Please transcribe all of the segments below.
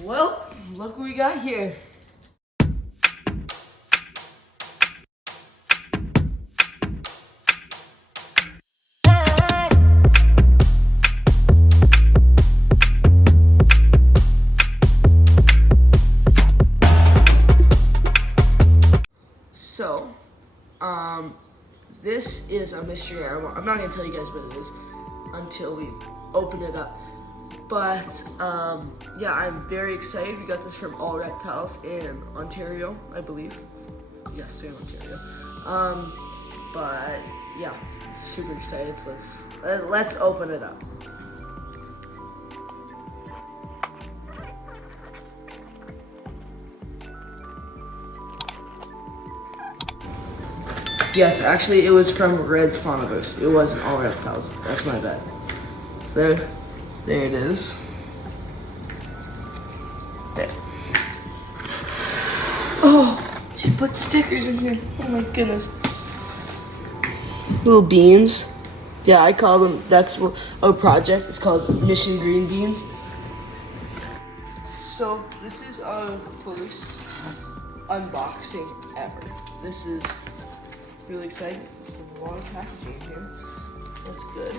Well, look what we got here. So, this is a mystery animal. I'm not gonna tell you guys what it is until we open it up. But yeah, I'm very excited. We got this from All Reptiles in Ontario, I believe. Yes, they're in Ontario. But yeah, super excited. So let's open it up. Yes, actually, it was from Red's Fauna Books. It wasn't All Reptiles. That's my bad. So there it is. There. Oh, she put stickers in here. Oh my goodness. Little beans. Yeah, I call them, that's a project. It's called Mission Green Beans. So this is our first unboxing ever. This is really exciting. There's a lot of packaging in here. That's good.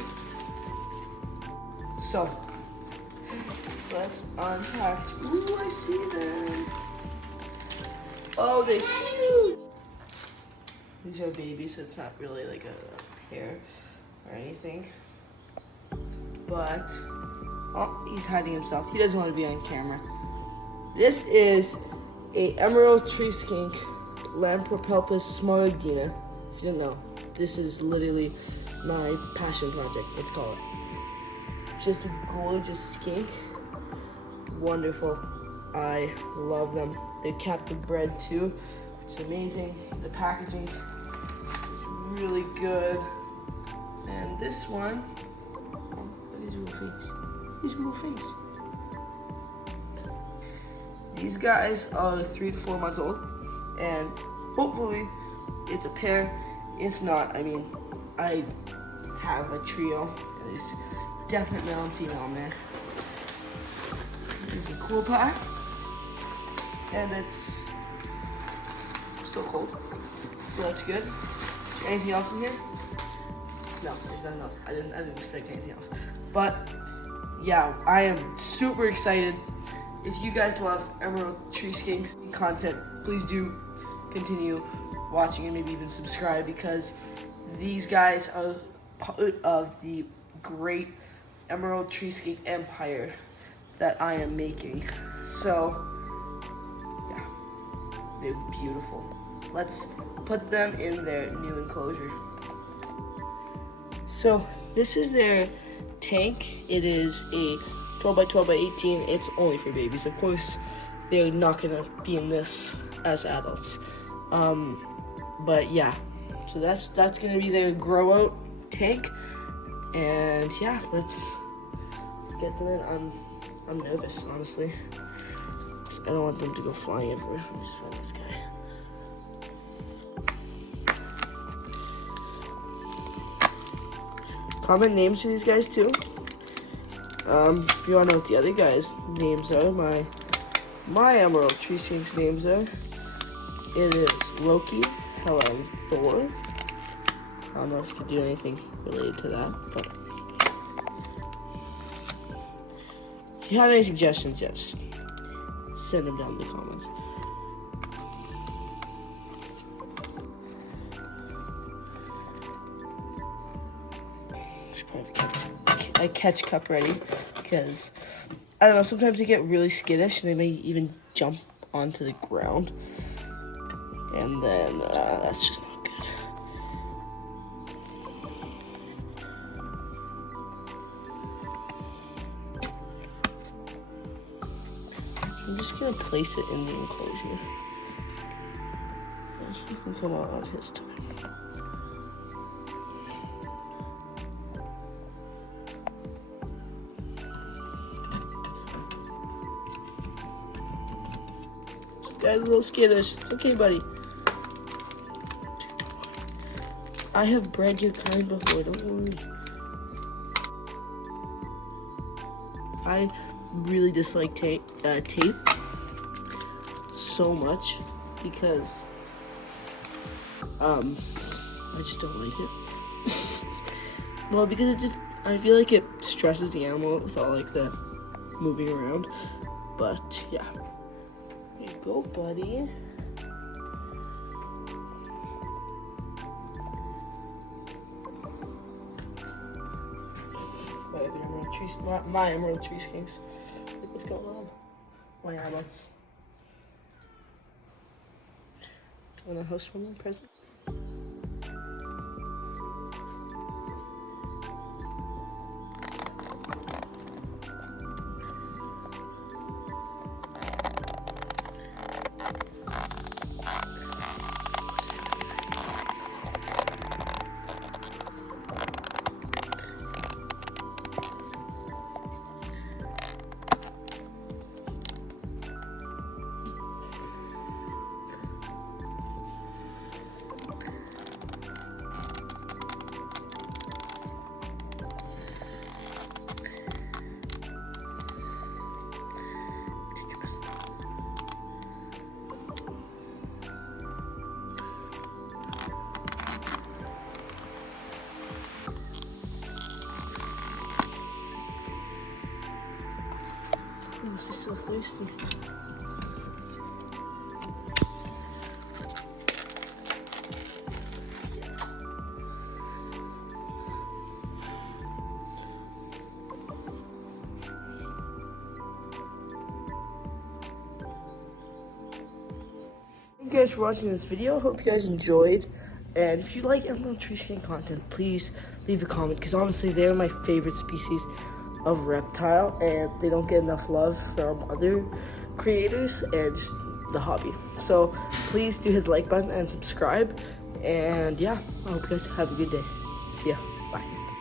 So, let's unpack. Ooh, I see them. Oh, they're cute. These are babies, so it's not really like a pair or anything. But, oh, he's hiding himself. He doesn't want to be on camera. This is a emerald tree skink, Lampropelpus smaragdina. If you didn't know, this is literally my passion project, let's call it. Just a gorgeous skink. Wonderful. I love them. They're captive bred too, which is amazing. The packaging is really good. And this one, oh, look at his little face. His little face. These guys are 3 to 4 months old, and hopefully it's a pair. If not, I mean, I have a trio. There's definite male and female in there. This is a cool pack, and it's still cold, so that's good. Is there anything else in here? No, there's nothing else. I didn't expect anything else. But yeah, I am super excited. If you guys love emerald tree skinks content, please do continue watching and maybe even subscribe, because these guys are part of the great emerald tree skink empire that I am making. So yeah, they're beautiful. Let's put them in their new enclosure. So this is their tank. It is a 12 by 12 by 18. It's only for babies. Of course, they're not gonna be in this as adults. But yeah, so that's gonna be their grow out tank. And yeah, let's get them in. I'm nervous, honestly. I don't want them to go flying everywhere. Let me just find this guy. Comment names for these guys too. If you want to know what the other guys' names are, my emerald tree skink's names are. It is Loki, Hela, and Thor. I don't know if you could do anything related to that, but if you have any suggestions, just send them down in the comments. Should probably have a catch cup ready, because I don't know, sometimes they get really skittish and they may even jump onto the ground, and then that's just not good. So I'm just gonna place it in the enclosure. He can come out on his time. Guy's a little skittish. It's okay, buddy. I have bred your kind before, don't worry. really dislike tape so much because I just don't like it. Well, because I feel like it stresses the animal with all like the moving around. But yeah, here you go, buddy. My emerald tree skinks. What's going on? My eyeballs. Do you want to host one present? Oh, she's so thirsty. Thank you guys for watching this video. Hope you guys enjoyed. And if you like emerald tree skin content, please leave a comment, because honestly, they're my favorite species of reptile, and they don't get enough love from other creators and just the hobby. So please do hit the like button and subscribe. And yeah, I hope you guys have a good day. See ya. Bye.